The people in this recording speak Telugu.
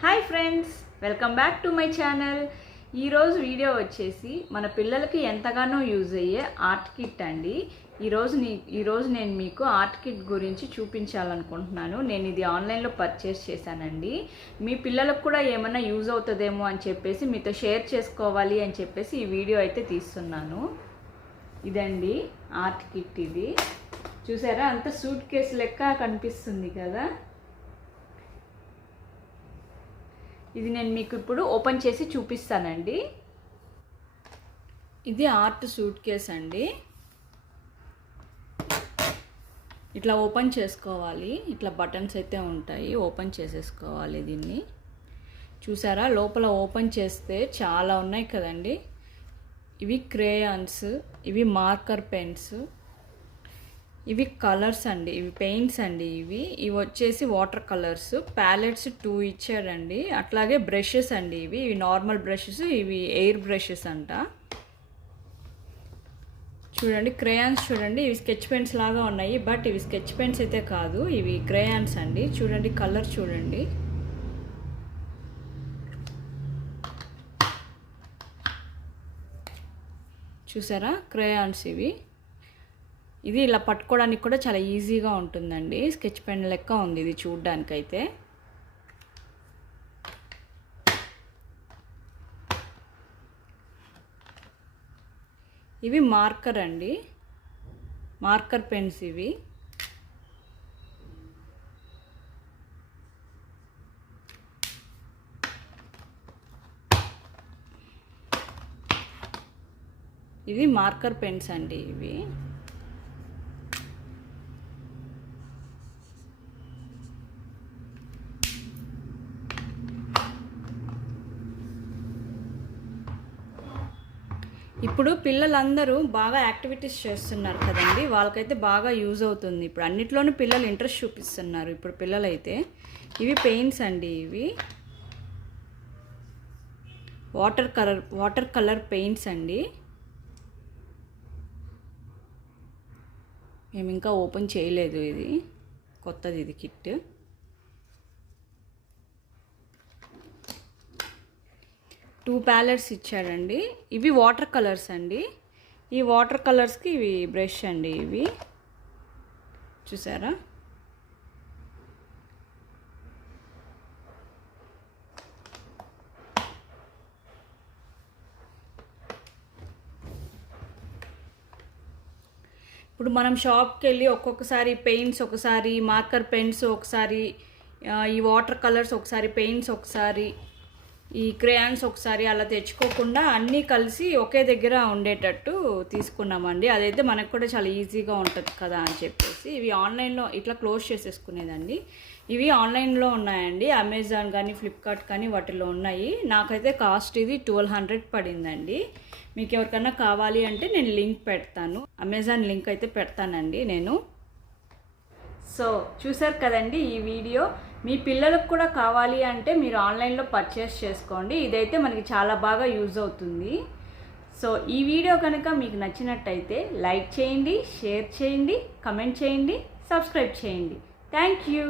Hi friends welcome back to my channel ఈరోజు వీడియో వచ్చేసి మన పిల్లలకి ఎంతగానో యూజ్ అయ్యే ఆర్ట్ కిట్ అండి. ఈరోజు నీ ఈరోజు నేను మీకు ఆర్ట్ కిట్ గురించి చూపించాలనుకుంటున్నాను. నేను ఇది ఆన్లైన్లో పర్చేస్ చేశానండి. మీ పిల్లలకు కూడా ఏమైనా యూజ్ అవుతుందేమో అని చెప్పేసి మీతో షేర్ చేసుకోవాలి అని చెప్పేసి ఈ వీడియో అయితే తీస్తున్నాను. ఇదండి ఆర్ట్ కిట్ ఇది. చూసారా? అంత సూట్ కేసు లెక్క కనిపిస్తుంది కదా? ఇది నేను మీకు ఇప్పుడు ఓపెన్ చేసి చూపిస్తానండి. ఇది ఆర్ట్ సూట్ కేస్ అండి. ఇట్లా ఓపెన్ చేసుకోవాలి. ఇట్లా బటన్స్ అయితే ఉంటాయి. ఓపెన్ చేసేసుకోవాలి దీన్ని. చూసారా? లోపల ఓపెన్ చేస్తే చాలా ఉన్నాయి కదండి. ఇవి క్రేయాన్స్ ఇవి మార్కర్ పెన్స్ ఇవి కలర్స్ అండి ఇవి పెయింట్స్ అండి ఇవి. ఇవి వచ్చేసి వాటర్ కలర్స్ ప్యాలెట్స్ టూ ఇచ్చాడండి. అట్లాగే బ్రషెస్ అండి ఇవి ఇవి నార్మల్ బ్రషెస్ ఇవి ఎయిర్ బ్రషెస్ అంట. చూడండి క్రేయాన్స్ చూడండి ఇవి స్కెచ్ పెన్స్ లాగా ఉన్నాయి బట్ ఇవి స్కెచ్ పెన్స్ అయితే కాదు ఇవి క్రేయాన్స్ అండి. చూడండి కలర్ చూడండి. చూసారా? క్రేయాన్స్ ఇవి. ఇది ఇలా పట్టుకోవడానికి కూడా చాలా ఈజీగా ఉంటుందండి. స్కెచ్ పెన్ లెక్క ఉంది ఇది చూడ్డానికైతే. ఇవి మార్కర్ అండి. మార్కర్ పెన్స్ ఇవి. ఇది మార్కర్ పెన్స్ అండి ఇవి. ఇప్పుడు పిల్లలందరూ బాగా యాక్టివిటీస్ చేస్తున్నారు కదండి. వాళ్ళకైతే బాగా యూజ్ అవుతుంది. ఇప్పుడు అన్నిట్లోనూ పిల్లలు ఇంట్రెస్ట్ చూపిస్తున్నారు. ఇప్పుడు పిల్లలైతే ఇవి పెయింట్స్ అండి ఇవి. Water colour water colour paints అండి. మేము ఇంకా ఓపెన్ చేయలేదు ఇది. కొత్తది ఇది కిట్. టూ ప్యాలెట్స్ ఇచ్చాడండి ఇవి వాటర్ కలర్స్ అండి. ఈ వాటర్ కలర్స్కి ఇవి బ్రష్ అండి ఇవి. చూసారా? ఇప్పుడు మనం షాప్కి వెళ్ళి ఒక్కొక్కసారి పెయింట్స్ ఒకసారి మార్కర్ పెయింట్స్ ఒకసారి ఈ వాటర్ కలర్స్ ఒకసారి పెయింట్స్ ఒకసారి ఈ క్రేయాన్స్ ఒకసారి అలా తెచ్చుకోకుండా అన్నీ కలిసి ఒకే దగ్గర ఉండేటట్టు తీసుకున్నామండి. అదైతే మనకు కూడా చాలా ఈజీగా ఉంటుంది కదా అని చెప్పేసి. ఇవి ఆన్లైన్లో ఇట్లా క్లోజ్ చేసేసుకునేదండి. ఇవి ఆన్లైన్లో ఉన్నాయండి. అమెజాన్ కానీ ఫ్లిప్కార్ట్ కానీ వాటిలో ఉన్నాయి. నాకైతే కాస్ట్ ఇది ట్వెల్వ్ హండ్రెడ్ పడిందండి. మీకు ఎవరికైనా కావాలి అంటే నేను లింక్ పెడతాను. అమెజాన్ లింక్ అయితే పెడతానండి నేను. సో చూసారు కదండి ఈ వీడియో. మీ పిల్లలకు కూడా కావాలి అంటే మీరు ఆన్లైన్లో పర్చేస్ చేసుకోండి. ఇదైతే మనకి చాలా బాగా యూజ్ అవుతుంది. సో ఈ వీడియో కనుక మీకు నచ్చినట్టయితే లైక్ చేయండి షేర్ చేయండి కమెంట్ చేయండి సబ్స్క్రైబ్ చేయండి. Thank you.